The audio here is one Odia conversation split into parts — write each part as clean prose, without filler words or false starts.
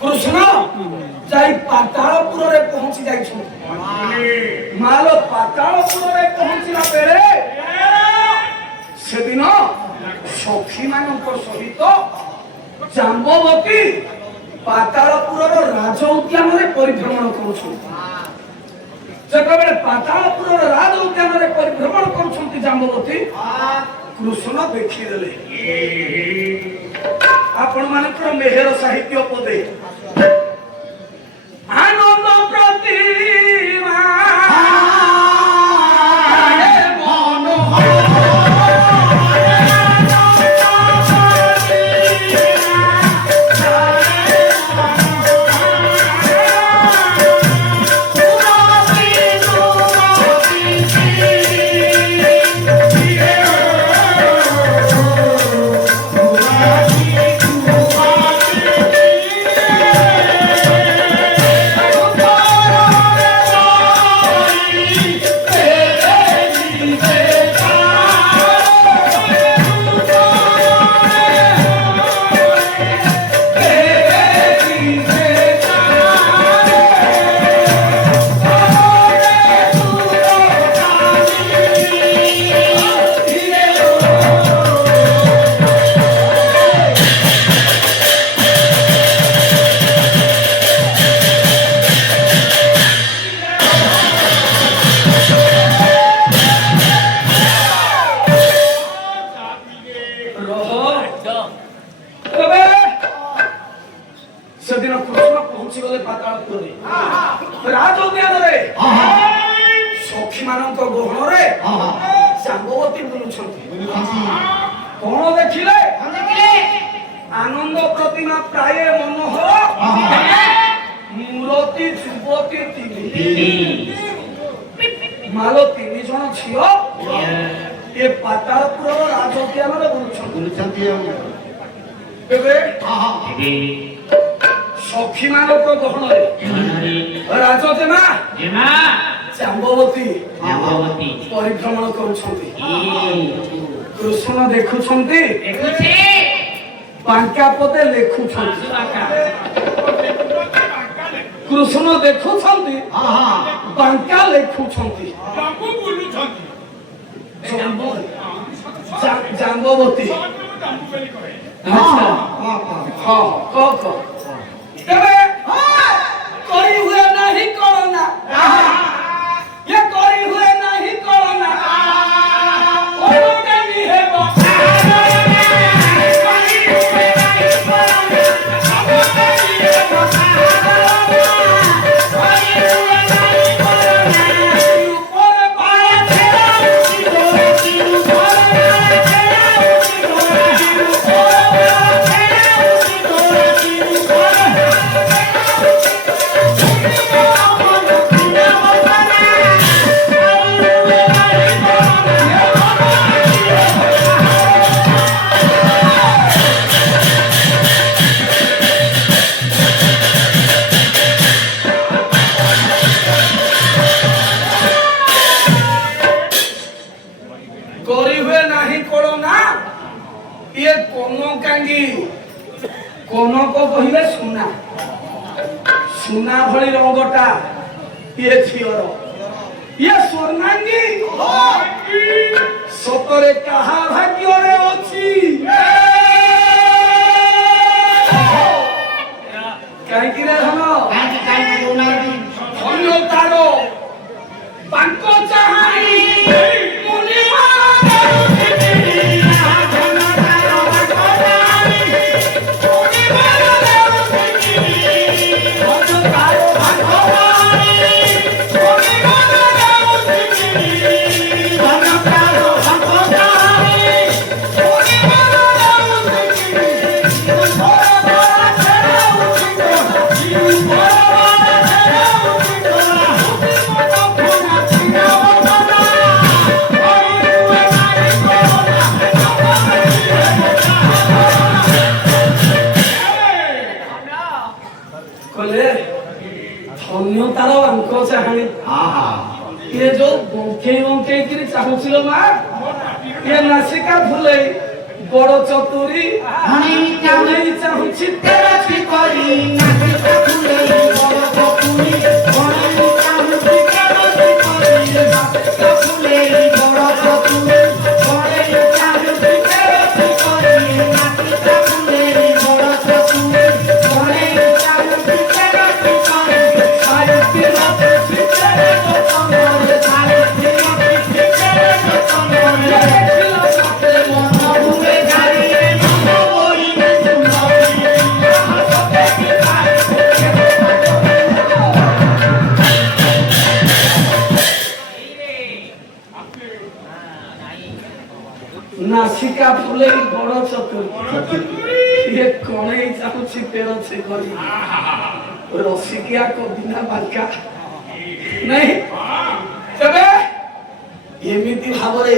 কৃষ্ণ যাই পাতালপুরে পৌঁছি যাইছু মাল পাতালপুরে পৌঁছিলা বেড়ে সেদিন সখী ମାନଙ୍କ সহিত ଜାମ୍ବବତୀ ପାତାଳପୁରର ରାଜ ଉଦ୍ୟାନରେ ପରିଭ୍ରମଣ କରୁଛନ୍ତି। ଯେତେବେଳେ ପାତାଳପୁରର ରାଜ ଉଦ୍ୟାନରେ ପରିଭ୍ରମଣ କରୁଛନ୍ତି ଜାମ୍ବବତୀ କୃଷ୍ଣ ଦେଖିଦେଲେ। ଆପଣ ମାନଙ୍କର ମେହେର ସାହିତ୍ୟ ପଦେ ଆନନ୍ଦ ପ୍ରତିମା সেদিন কৃষ্ণ পৌঁছি গলে পাতালপুরে রাজ উদ্যাନରେ সখী ମାନଙ୍କ গহଣରେ ଜାମ୍ବବତୀ ବୁଲୁଛନ୍ତି। କଣ ଦେଖିଲେ? ଆନନ୍ଦ ପ୍ରତିମା ପ୍ରାୟ ମନୋହର ମୂରତି ଯୁବତୀ ତିନି ମାଲ 3 ଜଣ ଝିଅ ଏ ପାତାଳପୁରର ରାଜ ଉଦ୍ୟାନରେ ବୁଲୁଛନ୍ତି। ଏବେ ସଖୀ ମାନଙ୍କ ଗହଣରେ ରାଜଜେମା ଜାମ୍ବବତୀ ପରିଭ୍ରମଣ କରୁଛନ୍ତି। କୃଷ୍ଣ ଦେଖୁଛନ୍ତି, ବାଙ୍କା ପଦେ ଲେଖୁଛନ୍ତି। କୃଷ୍ଣ ଦେଖୁଛନ୍ତି, ବାଙ୍କା ଲେଖୁଛନ୍ତି। ଜାମ୍ବବତୀ ତେବେ କରି ହୁଏ ନାହିଁ କଳନା, ଏ କରି ହୁଏ ନାହିଁ କଳନା କନକ କହିଲେ ସୁନା, ସୁନା ଭଳି ରଙ୍ଗଟା ଇଏ ଝିଅର, ଇଏ ସ୍ୱର୍ଣ୍ଣାଙ୍ଗୀ ସତରେ କାହା ଭାଗ୍ୟରେ ଅଛି? କାହିଁକି ରେ ଧନ ଧନ୍ୟ ତାର ବାଙ୍କ ଚାହାଣି ତାର ବାଙ୍କ ଚାହାଣି ଇଏ ଯୋଉ ବଙ୍କେଇ ବଙ୍କେଇକିରି ଚାହୁଁছিল ମା, ଇଏ ନାସିକା ଫୁଲେଇ ବଡ ଚତୁରୀ ଚାହୁଁଛି ତେରା କରି ଫୁଲେଇ ବଡ଼ ଚତୁରୀ ଇଏ କଣେଇ ଚାହୁଁଛି ତେର କରି ରସିକିଆ କବିନା ବାଙ୍କା ନାଇଁ ତେବେ ଏମିତି ଭାବରେ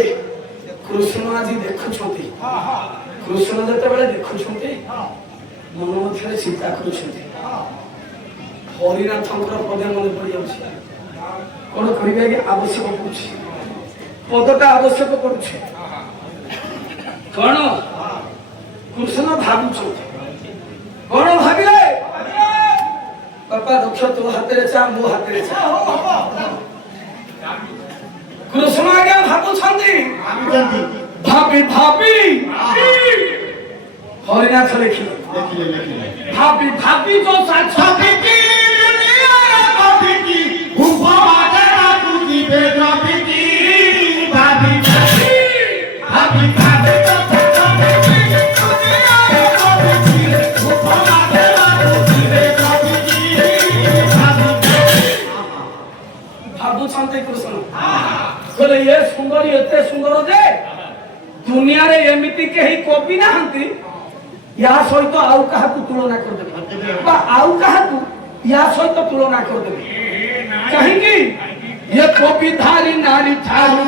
କୃଷ୍ଣ ଆଜି ଦେଖୁଛନ୍ତି। କୃଷ୍ଣ ଯେତେବେଳେ ଦେଖୁଛନ୍ତି ମନ ମଧ୍ୟରେ ଚିନ୍ତା କରୁଛନ୍ତି ହରିନାଥଙ୍କର ପଦ ମନେ ପଡ଼ିଯାଉଛି। କଣ କହିବେ ଆଜ୍ଞା ଆବଶ୍ୟକ ପଡୁଛି ପଦଟା ଆବଶ୍ୟକ ପଡୁଛି କଣ କୃଷ୍ଣ ଭାବୁଛନ୍ତି କଣ ଭାବିଲେ ବାପା ଦକ୍ଷ ତୋ ହାତରେ ଚା ମୋ ହାତରେ ଚା କୃଷ୍ଣ ଆଜ୍ଞା ଭାବୁଛନ୍ତି ଭାବି ଭାବି ହରିନାଥ ଲେଖିଲେ ଭାବି ଭାବି ଯୋ ଭାବୁଛନ୍ତି କୃଷ୍ଣ କହିଲେ ଏ ସୁନ୍ଦରୀ ଏତେ ସୁନ୍ଦର ଯେ ଦୁନିଆରେ ଏମିତି କେହି କବି ନାହାନ୍ତି ୟା ସହିତ ଆଉ କାହାକୁ ତୁଳନା କରିଦେବେ ବା ଆଉ କାହାକୁ ୟା ସହିତ ତୁଳନା କରିଦେବେ କାହିଁକି ଏ କବି ଧାରୀ ନାରୀ ଠାରୁ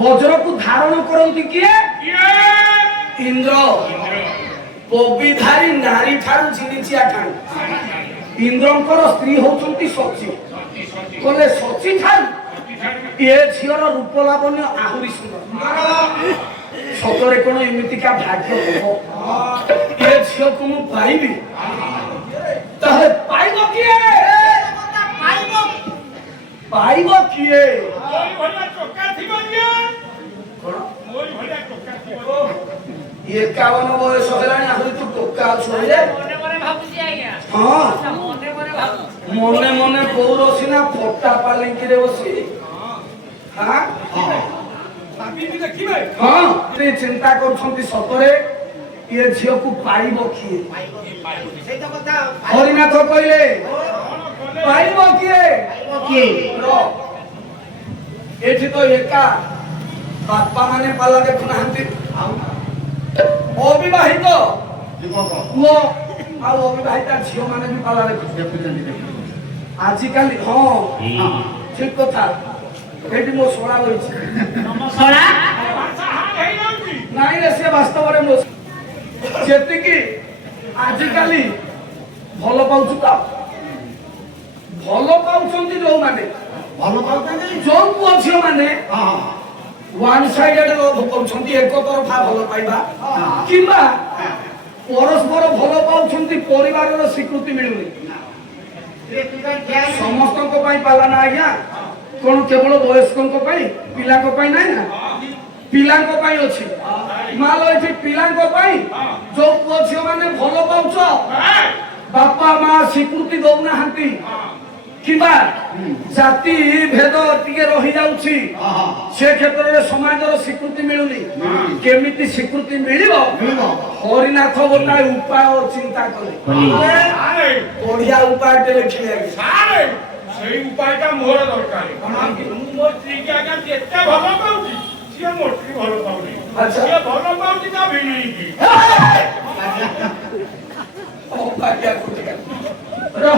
वज्र को धारण करती किए इंद्र पविधारी नारी ठारू झिनिचिया ठारू इंद्रंकर स्त्री होचंती सची कहले सची ठारू ये झियर रूप लावण्य आहुरी सुंदर सतरे कोन एमिति का भाग्य हो ये झियो को मु पाइबी ताहे पाइबो किए पाइबो किए मोई भला चोका थिबो किए कोन मोई भला चोका थिबो 51 बयस हेलानी आहुरी तू टोका छोड़े मने मने भाबुची आज्ञा हां मने मने भाबु मने मने पौरसिना फोटा पालिंकी रे बसी हां भाबी भी देखिबे हां ते चिंता करछंती सतरे ये झियो को पाइबो किए सेटा कथा हरिनाथ कइले पाइबो किए एठी तो एका बापा माने पाला देखु नाहंती अविवाहित पुओ आ अविवाहिता झियो माने भी पाला देखु आजि काली हां ठीक कथा एठी मो सोळा होइछि सोळा भाषा हां हेइ नउची नाइ रे से वास्तव रे मो जेति की आजि काली भलो पाउछु त भलो पाउछंती जो माने भलो पाउछंती जो पुओ झियो माने हां वन साइडेड लव पाउछंती एक तरफा भलो पाइबा किबा परस्पर भलो पाउछंती परिवार रो स्वीकृति मिलुनी समस्त को पई पाला ना आज्ञा कोन केवल वयस्कों को पई पिला को पई नाही ना पिला को पई अछि मालो एठी पिला को पई जो पुओ झियो माने भलो पाउछ बापा मां स्वीकृति दउना हंती किबा जाति भेद टिके रही जाउछि से क्षेत्र रे समाज रो स्वीकृति मिलुनी केमिति स्वीकृति मिलिबो हरिनाथ गोटाय उपाय और चिंता करे अरे बढ़िया उपाय ते लिखिले सारे सेही उपायटा मोर दरकार मोर स्त्री के आगे जेते भलो पाउछि से मोर स्त्री भलो पाउनी अच्छा से भलो पाउछि का भिनी की ओ पाटिया कुटिया रो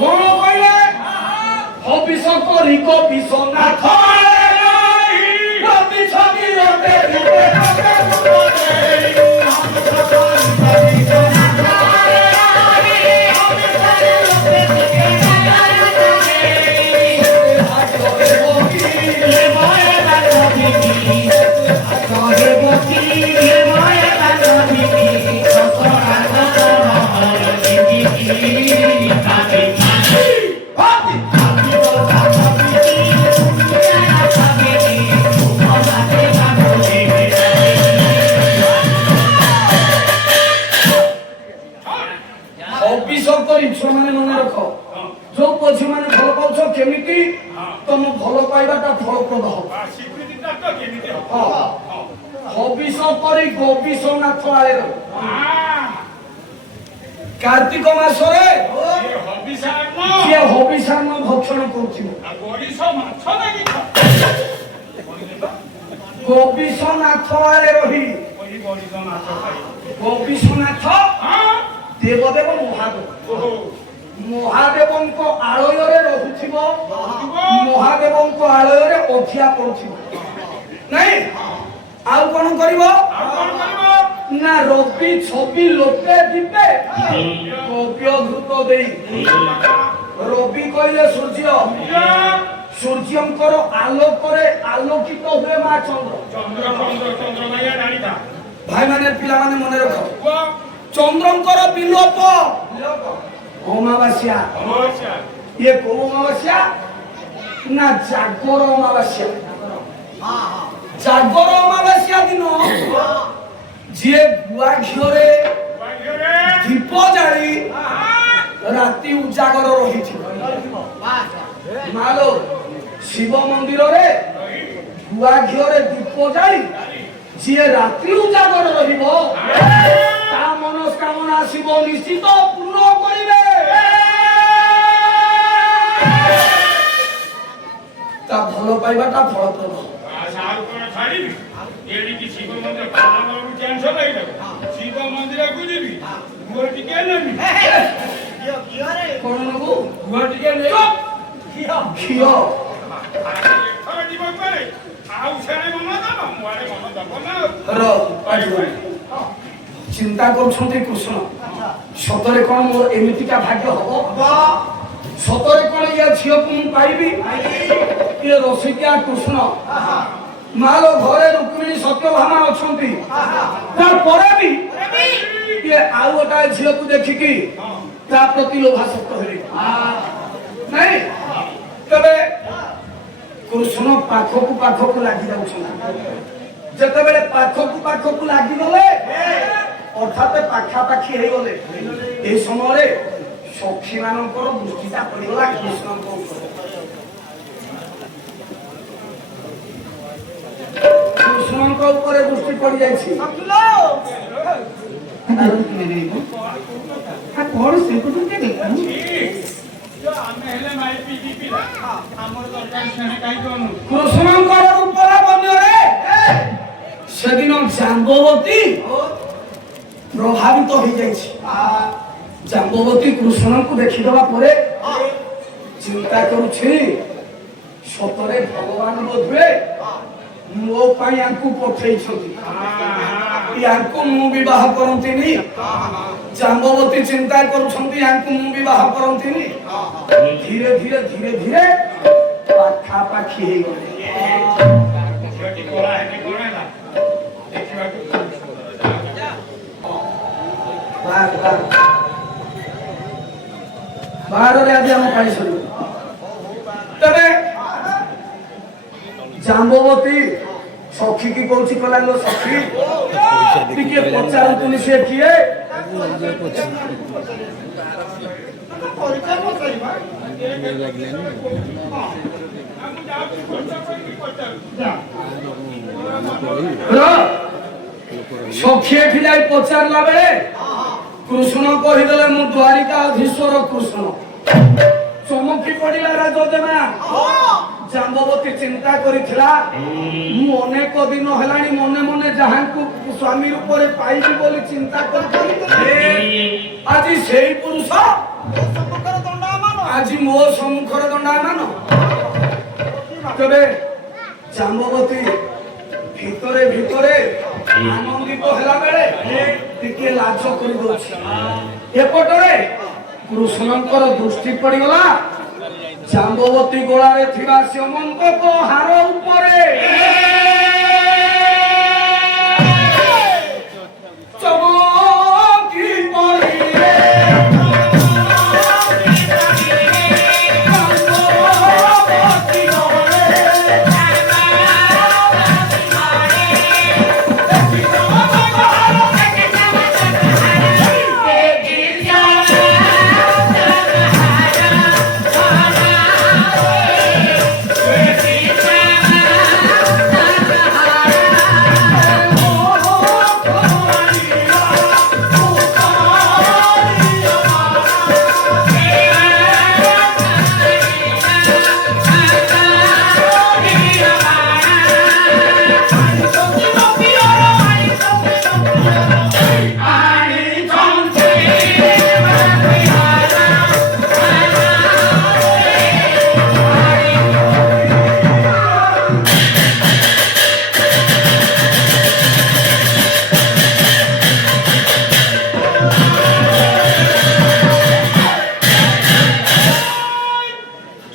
कोन कहले भविष्य को रिक গোপীনাথ রবি ছবি রবে ମାନେ ମନେ ରଖ ଯୋଉ ପୁଅ ଝିଅ ମାନେ ଭଲ ପାଉଛ କେମିତି ତମ ଭଲ ପାଇବାଟା ଫଳପ୍ରଦ ହବ ହବିଷ କରି ଗୋପୀନାଥ ଆଳେ କାର୍ତ୍ତିକ ମାସରେ କିଏ ହବିଷାନ୍ନ ଭକ୍ଷଣ କରୁଥିବ ଗୋପୀନାଥ ଆଳେ ରହି ଗୋପୀନାଥ ଦେବଦେବ ମହାଦେବଙ୍କ ଆଳୟରେ ରହୁଥିବ ମହାଦେବଙ୍କ ଆଳୟରେ ଅଧିଆ ପଡୁଥିବ ନାଇଁ ଆଉ କଣ କରିବ ନା ରବି ଛବି ଲୋକେ ଯିବେ କବ୍ୟ ଘୃତ ଦେଇ ରବି କହିଲେ ସୂର୍ଯ୍ୟ ସୂର୍ଯ୍ୟଙ୍କର ଆଲୋକରେ ଆଲୋକିତ ହୁଏ ମା ଚନ୍ଦ୍ର ଭାଇମାନେ ପିଲାମାନେ ମନେ ରଖ ଚନ୍ଦ୍ରଙ୍କର ବିଲୋପ ଅମାବାସ୍ୟା ଇଏ କୋଉ ଅମାବାସ୍ୟା ନା ଜାଗର ଅମାବାସ୍ୟା ଜାଗର ଅମାବାସ୍ୟା ଦିନ ଯିଏ ଗୁଆ ଘିଅରେ ଦୀପ ଜାଳି ରାତି ଉଜାଗର ରହିଥିବ ମାଲୋ ଶିବ ମନ୍ଦିରରେ ଗୁଆ ଘିଅରେ ଦୀପ ଜାଳି ଯିଏ ରାତ୍ରି ଉଜାଗର ରହିବ ତା ମନସ୍କାମନା ଶିବ ନିଶ୍ଚିତ ପୂର୍ଣ୍ଣ କରିବେ ତା ଭଲ ପାଇବାଟା ଫଳପ୍ରଦ ଶିବ ମନ୍ଦିରକୁ ଯିବି ଗୁଅ ଟିକେ ନେବି କଣ ନବୁ ଗୁଅ ଟିକେ ନେବି ଘିଅ ଯିବାକୁ ପାରେ ଆଉ ସେଣେ ମନ ଦବ ମୁଆରେ ମନ ଦବ ନା ଚିନ୍ତା କରୁଛନ୍ତି କୃଷ୍ଣ ସତରେ କଣ ମୋର ଏମିତିକା ଭାଗ୍ୟ ହବ ସତରେ କଣ ଇଏ ଝିଅକୁ ମୁଁ ପାଇବି ଇଏ ରସିକିଆ କୃଷ୍ଣ ମାଲ ଘରେ ରୁକ୍ମିଣୀ ସତ୍ୟଭାମା ଅଛନ୍ତି ତାପରେ ବି ଇଏ ଆଉ ଗୋଟାଏ ଝିଅକୁ ଦେଖିକି ତା ପ୍ରତି ଲୋଭାସକ୍ତ ହେଲେ ନାଇଁ ତେବେ କୃଷ୍ଣ ପାଖକୁ ଲାଗି ଯାଉଛନ୍ତି ଯେତେବେଳେ ପାଖକୁ ଲାଗିଗଲେ ଅର୍ଥାତ ପାଖାପାଖି ହେଇଗଲେ এই ସମୟରେ ସଖୀ ମାନଙ୍କର ଦୃଷ୍ଟିଟା ପଡିଗଲା କୃଷ୍ଣଙ୍କ ଉପରେ କୃଷ୍ଣଙ୍କ ଉପରେ ଦୃଷ୍ଟି ପଡି ଯାଇଛି କଣ ସେ କୃଷ୍ଣଙ୍କର ରୂପର ବନ୍ୟରେ ସେଦିନ ଜାମ୍ବବତୀ ପ୍ରଭାବିତ ହେଇଯାଇଛି ଜାମ୍ବବତୀ କୃଷ୍ଣଙ୍କୁ ଦେଖିଦେବା ପରେ ଚିନ୍ତା କରୁଛି ସତରେ ଭଗବାନ ବୋଧହୁଏ ମୋ ପାଇଁ ୟାଙ୍କୁ ପଠେଇଛନ୍ତି ୟାଙ୍କୁ ମୁଁ ବିବାହ କରନ୍ତିନି ଜାମ୍ବବତୀ ଚିନ୍ତା କରୁଛନ୍ତି ୟାଙ୍କୁ ମୁଁ ବିବାହ କରନ୍ତିନି ଧୀରେ ଧୀରେ ପାଖାପାଖି ହେଇଗଲେ ବାହାରରେ ଆଜି ଆମ ପାଣି ସରିବ ତେବେ ଜାମ୍ବବତୀ ସଖୀ କି କହୁଛି କହିଲା ଲୋ ସଖୀ ଟିକେ ପଚାରୁතුନି ସେ କିଏ ସଖୀ ଏଠି ଯାଇ ପଚାରିଲା ବେଳେ କୃଷ୍ଣ କହିଦେଲେ ମୁଁ ଦ୍ୱାରିକା ଅଧୀଶ୍ୱର କୃଷ୍ଣ ଚମକି ପଡିଲା ରାଜଦେମା ଜାମ୍ବବତୀ ଚିନ୍ତା କରିଥିଲା ମୁଁ ଅନେକ ଦିନ ହେଲାଣି ମନେ ମନେ ଯାହାଙ୍କୁ ସ୍ୱାମୀ ରୂପରେ ପାଇବି ବୋଲି ଚିନ୍ତା କରିଥିଲି ଆଜି ସେଇ ପୁରୁଷ ଆଜି ମୋ ସମ୍ମୁଖରେ ଦଣ୍ଡାୟମାନ ତେବେ ଜାମ୍ବବତୀ ଭିତରେ ଭିତରେ ଆନନ୍ଦିତ ହେଲା ବେଳେ ଟିକେ ଲାଜ କରିଦଉଛି। ଏପଟରେ କୃଷ୍ଣଙ୍କର ଦୃଷ୍ଟି ପଡିଗଲା ଜାମ୍ବବତୀ ଗୋଳାରେ ଥିବା ଶ୍ୟମନ୍ତକ ହାର ଉପରେ। ଚମକି ପଡ଼ିଲେ ଜାମ୍ବବତୀ ଗୋଳାରେ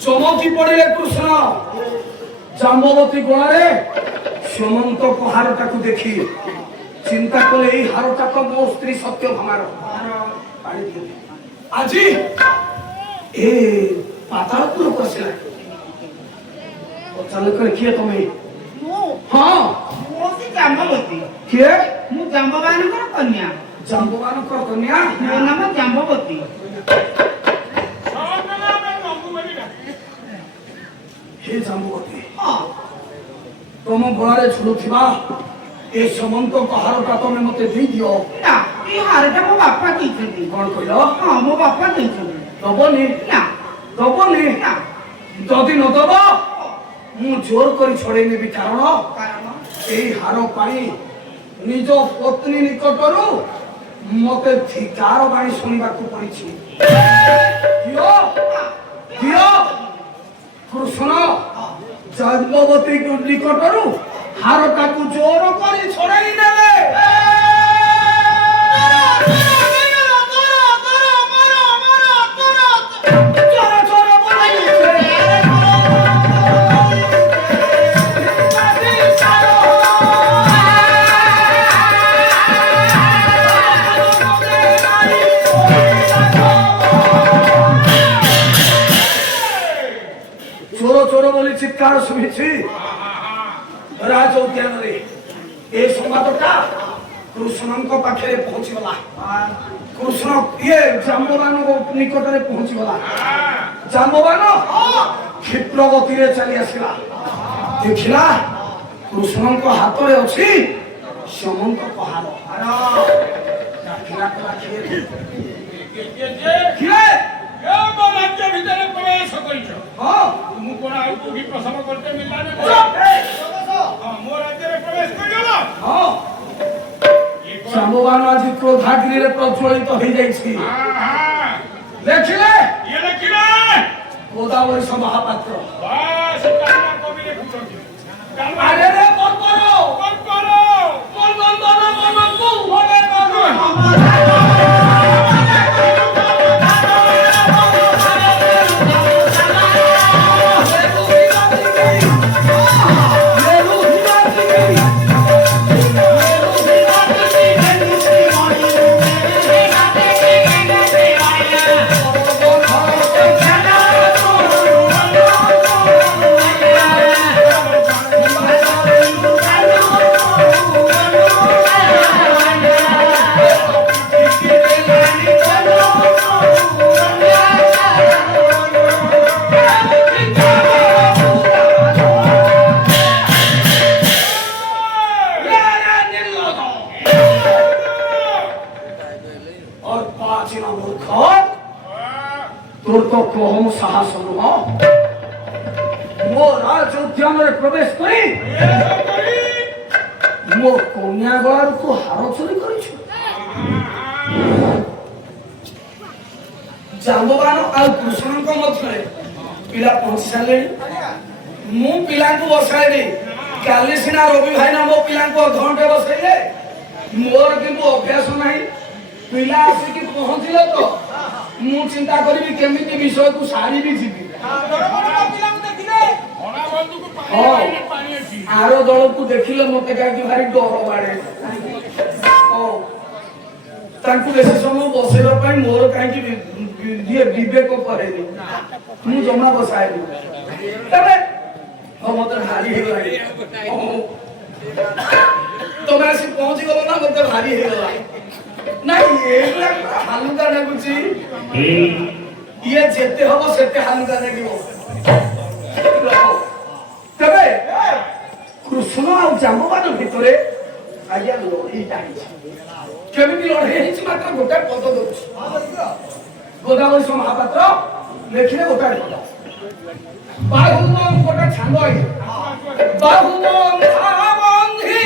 চমকি পড়িলে কৃষ্ণ জাম্ববতী গোଳାରେ ଶ୍ୟମନ୍ତକ ହାରଟାକୁ ଦେଖି ଚିନ୍ତା କଲେ ଏଇ ହାରଟା ତ ମୋ ସ୍ତ୍ରୀ ସତ୍ୟଭାମାର। ଆଜି ଏ ପାତାଳପୁରକୁ ଆସିଲା। ପଚାରିଲେ କହିଲେ କିଏ ତମେ? ହଁ ଜାମ୍ବବତୀ। କିଏ? ମୁଁ ଜାମ୍ବବାନଙ୍କର କନ୍ୟା। ଜାମ୍ବବାନଙ୍କର କନ୍ୟା? ମୋ ନାମ ଜାମ୍ବବତୀ। ହେ ଜାମ୍ବବତୀ, ହଁ ତମ ଗଳାରେ ଝୁଲୁଥିବା ଏ ଶ୍ୟମନ୍ତକ ହାରଟା ତମେ ମତେ ଦେଇଦିଅ। ନା ଏ ହାରଟା ମୋ ବାପା ଦେଇଛନ୍ତି। କଣ କହିଲ? ହଁ ମୋ ବାପା ଦେଇଛନ୍ତି। ଦବନି? ନା ଦବନି? ନା ଯଦି ନ ଦବ ମୁଁ ଜୋର କରି ଛଡେଇ ନେବି। କାରଣ କାରଣ এই হার পাই নিজ পত্নী নিকটରୁ মতে ধিକାର বাণୀ শুଣିବାକୁ ପଡିଛି। ଦିଅ ଦିଅ କୃଷ୍ଣ ଜାମ୍ବବତୀ ନିକଟରୁ ହାରଟାକୁ ଜୋର କରି ଛଡେଇ ନେଲେ। চোর চোর বলে চিৎকার শুনেছি রাজ উদ্যাନରେ। এই সংবাদটা কৃষ্ণଙ୍କ ପାଖରେ ପହଞ୍ଚିଗଲା। କୃଷ୍ଣ ଇଏ ଜାମ୍ବବାନଙ୍କ ନିକଟରେ ପହଞ୍ଚିଗଲା। ଜାମ୍ବବାନ କ୍ଷିପ୍ର ଗତିରେ ଚାଲି ଆସିଲା। ଦେଖିଲା କୃଷ୍ଣଙ୍କ ହାତରେ ଅଛି ଶ୍ୟମନ୍ତକ ହାର। ଡାକିଲା କହିଲା, କିଏ? ରାଜ୍ୟ ଭିତରେ ପ୍ରବେଶ କରିଛ। ହଁ ମୁଁ କଣ ଆଉ କୋଉଠି ପ୍ରସବ କରିତେ ମିଳିଲାନି? ହଁ ମୋ ରାଜ୍ୟରେ ପ୍ରବେଶ କରିଗଲ। ଜାମ୍ବବାନ ଆଜି କ୍ରୋଧାଗ୍ନିରେ ପ୍ରଜ୍ୱଳିତ ହେଇଯାଇଛି। ଲେଖିଲେ ଇଏ ଲେଖିଲେ ଗୋଦାବରୀଶ ମହାପାତ୍ର। ବାସ୍ କାନ୍ନା କବି ଲେଖୁଛନ୍ତି। ଆରେ ରେ ବର୍ବର କର୍କର ମନନ୍ଦନ ମନକୁ ଭବେ ମନ। তোর তো কম সাহস নহ মো রাজ উদ্যাନରେ প্রবেশ করি ମୋ କନ୍ୟା ଗଳାରୁ ତୁ ହାର ଚୋରି କରିଛୁ। ଜାମ୍ବବାନ ଆଉ କୃଷ୍ଣଙ୍କ ମଧ୍ୟରେ ପିଲା ପହଞ୍ଚି ସାରିଲେଣି। ମୁଁ ପିଲାଙ୍କୁ ବସାଏନି କାଲି ସିନା ରବି ଭାଇନା ମୋ ପିଲାଙ୍କୁ ଅଧଘଣ୍ଟେ ବସେଇଲେ ମୋର କିନ୍ତୁ ଅଭ୍ୟାସ ନାହିଁ ପିଲା ଆସିକି ପହଞ୍ଚିଲେ ତ ମୁଁ ଚିନ୍ତା କରିବି କେମିତି ବିଷୟକୁ ସାରିବି ଯିବି ଆର ଦଳକୁ ଦେଖିଲେ ମତେ କାହିଁକି ଭାରି ଡର ମାଡ଼େ ତାଙ୍କୁ ବେଶୀ ସମୟ ବସେଇବା ପାଇଁ ମୋର କାହିଁକି ବିବେକ କରେନି ମୁଁ ଜମା ବସାଏନି ତେବେ ମତେ ଭାରି ହେଇଗଲାଣି ତମେ ଆସି ପହଞ୍ଚି ଗଲ ନା ମତେ ଭାରି ହେଇଗଲା ନାଇଁ ଏଇଗୁଲା ହାଲୁକା ଲାଗୁଛି ଇଏ ଯେତେ ହବ ସେତେ ହାଲୁକା ଲାଗିବ ତେବେ କୃଷ୍ଣ ଆଉ ଜାମ୍ବବାନ ଭିତରେ ଆଜ୍ଞା ଲଢେଇଟା ହେଇଛି କେମିତି ଲଢେଇ ହେଇଛି ମାତ୍ର ଗୋଟାଏ ପଦ ଦଉଛି ଗୋଦାବରୀ ମହାପାତ୍ର ଲେଖିଲେ ଗୋଟାଏ ପଦ ବାହୁମ ଗୋଟେ ଛାଙ୍ଗ ବାହୁମ ମହାବନ୍ଧୀ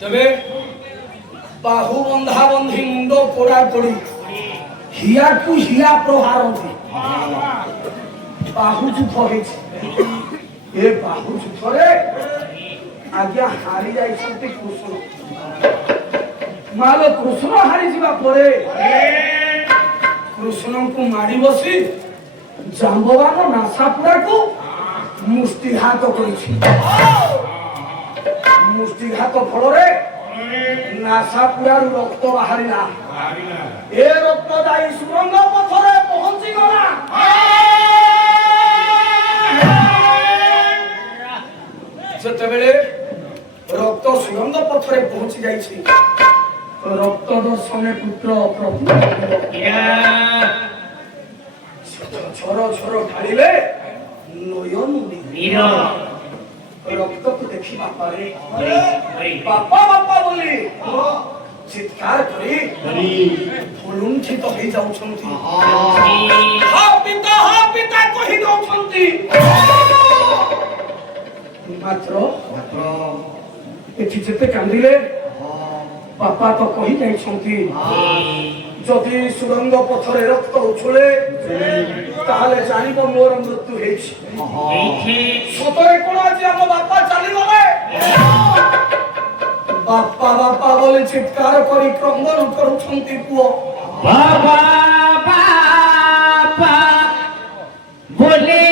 ତେବେ ବାହୁ ବନ୍ଧା ବନ୍ଧି ମୁଣ୍ଡ ପୋଡ଼ା ପୋଡ଼ି ହିଆକୁ ହିଆ ପ୍ରହାରନ୍ତି ବାହୁ ଯୁଦ୍ଧ ହେଇଛି ଏ ବାହୁ ଯୁଦ୍ଧରେ ଆଜ୍ଞା ହାରି ଯାଇଛନ୍ତି କୃଷ୍ଣ ମାଲ କୃଷ୍ଣ ହାରିଯିବା ପରେ କୃଷ୍ଣଙ୍କୁ ମାଡ଼ି ବସି ଜାମ୍ବବାନ ନାସାପୁରାକୁ ମୁଷ୍ଟିଘାତ କରିଛି ମୁଷ୍ଟିଘାତ ଫଳରେ ନାସାପୁରାରୁ ରକ୍ତ ବାହାରିଲା ଏ ରକ୍ତ ଯାଇ ସୁରଙ୍ଗ ପଥରେ ପହଞ୍ଚିଗଲା ଯେତେବେଳେ ରକ୍ତ ସୁରଙ୍ଗ ପଥରେ ପହଞ୍ଚି ଯାଇଛି ରକ୍ତ ଦର୍ଶନେ ପୁତ୍ର ପ୍ରଭୁ ଛର ଛର ଢାଳିଲେ ନୟନ ନୀର ରକ୍ତକୁ ଦେଖିବା ପରେ ବାପା ବାପା ବୋଲି ଚିତ୍କାର କରି ଭୁଲୁଣ୍ଠିତ ହେଇଯାଉଛନ୍ତି ହା ପିତା କହି ଦଉଛନ୍ତି ମାତ୍ର ଏଠି ଯେତେ କାନ୍ଦିଲେ ବାପା ତ କହି ଯାଇଛନ୍ତି ଯଦି ସୁରଙ୍ଗ ପଥରେ ରକ୍ତ ଉଛୁଳେ ତାହେଲେ ଜାଣିବ ମୋର ମୃତ୍ୟୁ ହେଇଛି ସତରେ କଣ ଆଜି ଆମ ବାପା ଚାଲିଗଲେ ବାପା ବାପା ବୋଲି ଚିତ୍କାର କରି କ୍ରନ୍ଦନ କରୁଛନ୍ତି ପୁଅ ବାବା ବାପା ବୋଲେ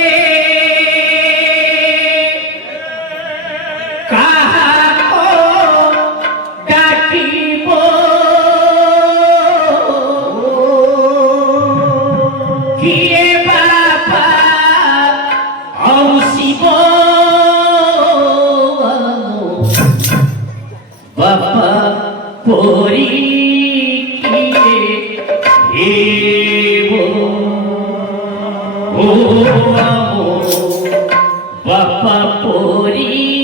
Pori Bapa pori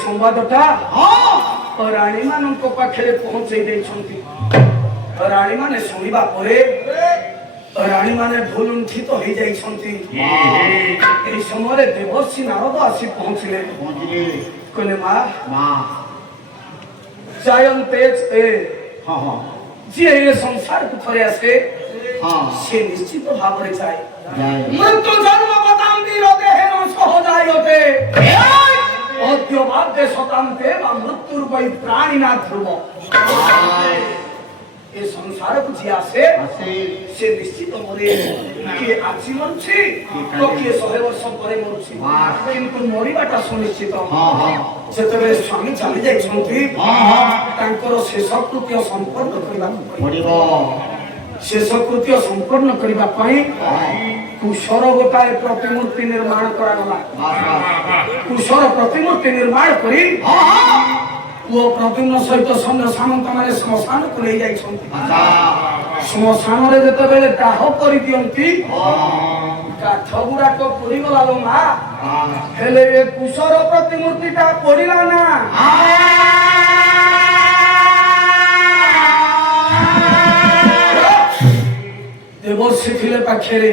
संवादटा राणी मान पाखे पहुंचाई राणी माने शुणा राणी माने भूल लुंठित हो जाती समय देवर्षि नारद आसी पहुंचले कहले माँ जायंते जी ये संसार को थरे आसे से निश्चित भाव रे जाए मृत्यु जन्म पदांती रोते है नष्ट हो जाए होते अद्यवाद्य शतांते वा मृत्यु रूपी प्राणी ना ध्रुव ये संसार को जी आसे से निश्चित मरे कि आजी मरछि तो कि 100 वर्ष परे मरछि किंतु मरिबाटा सुनिश्चित जेतबे स्वामी चली जाय छंती तांकर शेषकृत्य संपन्न करबा पड़िबो शेषकृत्य संपन्न करबा पई कुशर गोटाए प्रतिमूर्ति निर्माण करा गला कुशर प्रतिमूर्ति निर्माण करी वो प्रतिम्न सहित सैन्य सामंत माने श्मशान को ले जाई छंती श्मशान रे जते बेले दाह करी दियंती काठ गुडा को पुरी गला लो मा हेले ए कुशर प्रतिमूर्ति ता पड़िला ना देवर्षि थिले पाखेरे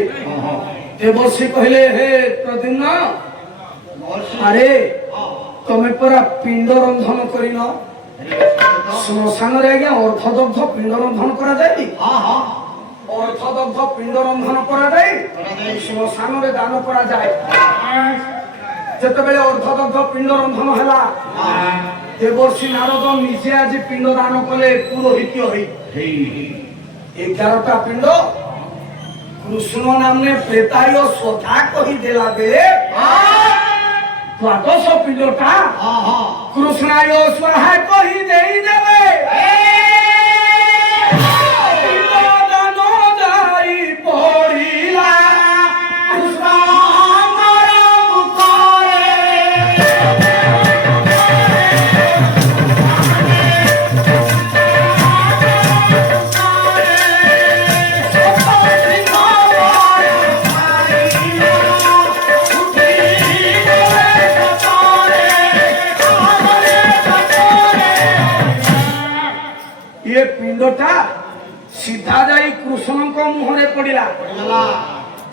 देवर्षि कहले हे प्रतिम्न अरे तमे परा पिंड रंधन करिन श्मशान रे आज्ञा अर्थदग्ध पिंड रंधन करा जाय अर्थदग्ध पिंड रंधन करा जाय श्मशान रे दान करा जाय जते बेले अर्थदग्ध पिंड रंधन हला দেবর্ষি নারদ নিজে আজ পিণ্ড দান কলে পুরোহিত হই 11টা পিণ্ড কৃষ্ণ নামে প্রেতায় শ্রদ্ধা কহি দেলা বেলে দ্বাদশ পিণ্ডটা কৃষ্ণায় স্বাহা কহি দেই দেবে পিণ্ড দান যাই পড়িলা কৃষ্ণঙ্কর মুখরে। ये पिंडटा सीधा जाई कृष्णଙ୍କ ମୁହଁରେ ପଡିଲା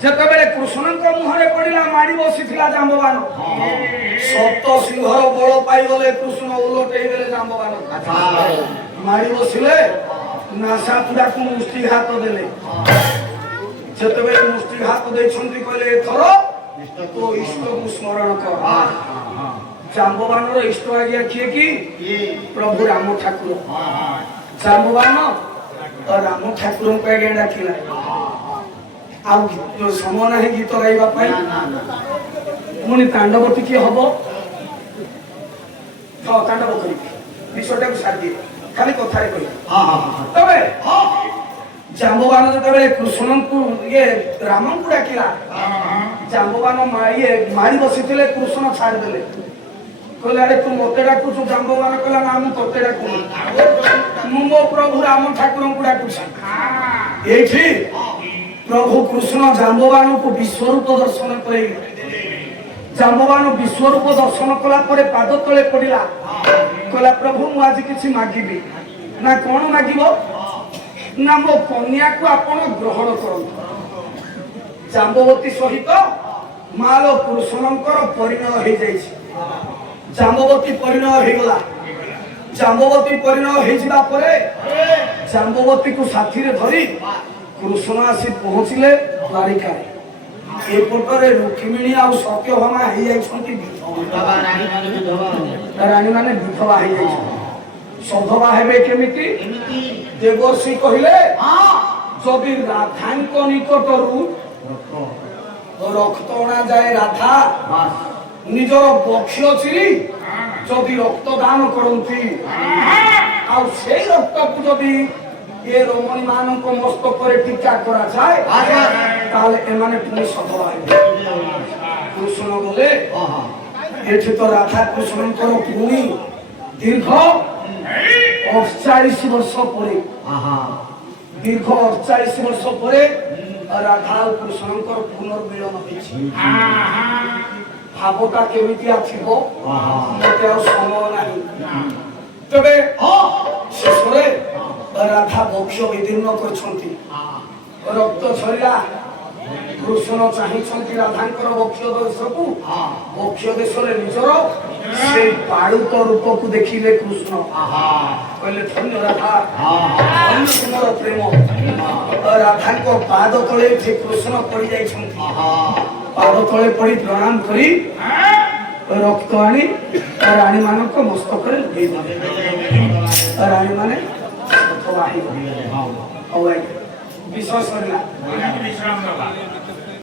ଯେତେବେଳେ କୃଷ୍ଣଙ୍କ ମୁହଁରେ ପଡିଲା ମାଡ଼ି ବସିଥିଲା ଜାମ୍ବବାନ ସପ୍ତ ସିଂହର ବଳ ପାଇଗଲେ କୃଷ୍ଣ ଓଲଟେଇ ଦେଲେ ଜାମ୍ବବାନ ମାଡ଼ି ବସିଲେ ନାସାପୁରାକୁ ମୁଷ୍ଟିଘାତ ଦେଲେ ଯେତେବେଳେ ମୁଷ୍ଟିଘାତ ଦେଇଛନ୍ତି କହିଲେ ଏଥର ତୋ ଇଷ୍ଟକୁ ସ୍ମରଣ କର ଜାମ୍ବବାନର ଇଷ୍ଟ ଆଜ୍ଞା କିଏ କି ପ୍ରଭୁ ରାମ ଠାକୁର ଜାମ୍ବବାନ ରାମ ଠାକୁରଙ୍କୁ ଆଜ୍ଞା ଡାକିଲା ଆଉ ସମୟ ନାହିଁ ଗୀତ ଗାଇବା ପାଇଁ ପୁଣି ତାଣ୍ଡବ ଟିକେ ହବ ହଁ ତାଣ୍ଡବ କରିବି ବିଷୟଟାକୁ ସାରିଦିଏ ଖାଲି କଥାରେ କହିବି ତବେ ଜାମ୍ବବାନ ଯେତେବେଳେ କୃଷ୍ଣଙ୍କୁ ରାମଙ୍କୁ ଡାକିଲା ଜାମ୍ବବାନ ମାରି ବସିଥିଲେ କୃଷ୍ଣ ଛାଡ଼ିଦେଲେ କହିଲେ ଆରେ ତୁ ମତେ ଡାକୁଛୁ ଜାମ୍ବବାନ କହିଲା ନା ମୁଁ ତତେ ଡାକୁନି ମୁଁ ମୋ ପ୍ରଭୁ ରାମ ଠାକୁରଙ୍କୁ ଡାକୁଛି ଏଇଠି ପ୍ରଭୁ କୃଷ୍ଣ ଜାମ୍ବବାନଙ୍କୁ ବିଶ୍ୱରୂପ ଦର୍ଶନ କରେଇଲେ ଜାମ୍ବବାନ ବିଶ୍ୱରୂପ ଦର୍ଶନ କଲା ପରେ ପାଦ ତଳେ ପଡିଲା କହିଲା ପ୍ରଭୁ ମୁଁ ଆଜି କିଛି ମାଗିବି ନା କଣ ମାଗିବ ନା ମୋ କନ୍ୟାକୁ ଆପଣ ଗ୍ରହଣ କରନ୍ତୁ ଜାମ୍ବବତୀ ସହିତ ମାଲ କୃଷ୍ଣଙ୍କର ପରିଣୟ ହେଇଯାଇଛି ଜାମ୍ବବତୀ ପରିଣୟ ହେଇଗଲା ଜାମ୍ବବତୀ ପରିଣୟ ହେଇଯିବା ପରେ ଜାମ୍ବବତୀକୁ ସାଥିରେ ଧରି କୃଷ୍ଣ ଆସି ପହଞ୍ଚିଲେ ଦ୍ୱାରିକାରେ ଏପଟରେ ରୁକ୍ମିଣୀ ଆଉ ସତ୍ୟଭାମା ହେଇଯାଇଛନ୍ତି ରାଣୀ ମାନେ ବିଧବା ହେଇଯାଇଛନ୍ତି ସଧବା ହେବେ କେମିତି ଦେବର୍ଷି କହିଲେ ଯଦି ରାଧାଙ୍କ ନିକଟରୁ ରକ୍ତ ଅଣାଯାଏ ରାଧା ନିଜର ବକ୍ଷ ଚିରି ଯଦି ରକ୍ତ ଦାନ କରନ୍ତି ଆଉ ସେଇ ରକ୍ତକୁ ଯଦି ଏ ରମଣୀ ମାନଙ୍କ ମସ୍ତକରେ ଟୀକା କରାଯାଏ ତାହେଲେ ଏମାନେ ପୁଣି ସଧବା ହେବେ କୃଷ୍ଣ ଗଲେ ଏଠି ତ ରାଧା କୃଷ୍ଣଙ୍କର ପୁଣି ଦୀର୍ଘ 48 ବର୍ଷ ପରେ ଦୀର୍ଘ 48 ବର୍ଷ ପରେ ରାଧା ଆଉ କୃଷ୍ଣଙ୍କର ପୁନର୍ମିଳନ ହେଇଛି ଭାବଟା କେମିତିଆ ଥିବ ମତେ ଆଉ ସମୟ ନାହିଁ ତେବେ ଶେଷରେ ରାଧା ବକ୍ଷ ବିଦୀର୍ଣ୍ଣ କରିଛନ୍ତି ରକ୍ତ ଝରିଲା କୃଷ୍ଣ ଚାହିଁଛନ୍ତି ରାଧାଙ୍କର ବକ୍ଷ ଦେଶକୁ ବକ୍ଷ ଦେଶରେ ନିଜର ସେଇ ପାଳୁତ ରୂପକୁ ଦେଖିଲେ କୃଷ୍ଣ କହିଲେ ଧନ୍ୟ ରାଧା ଧନ୍ୟ ତୁମର ପ୍ରେମ ରାଧାଙ୍କ ପାଦ ତଳେ ଯେ କୃଷ୍ଣ ପଡି ଯାଇଛନ୍ତି ପାଦ ତଳେ ପଡି ପ୍ରଣାମ କରି ରକ୍ତ ଆଣି ରାଣୀ ମାନଙ୍କ ମସ୍ତକରେ ଲଗେଇ ଦେଲେ ରାଣୀ ମାନେ ବିଷୟ ସରିଲା ବିଶ୍ରାମ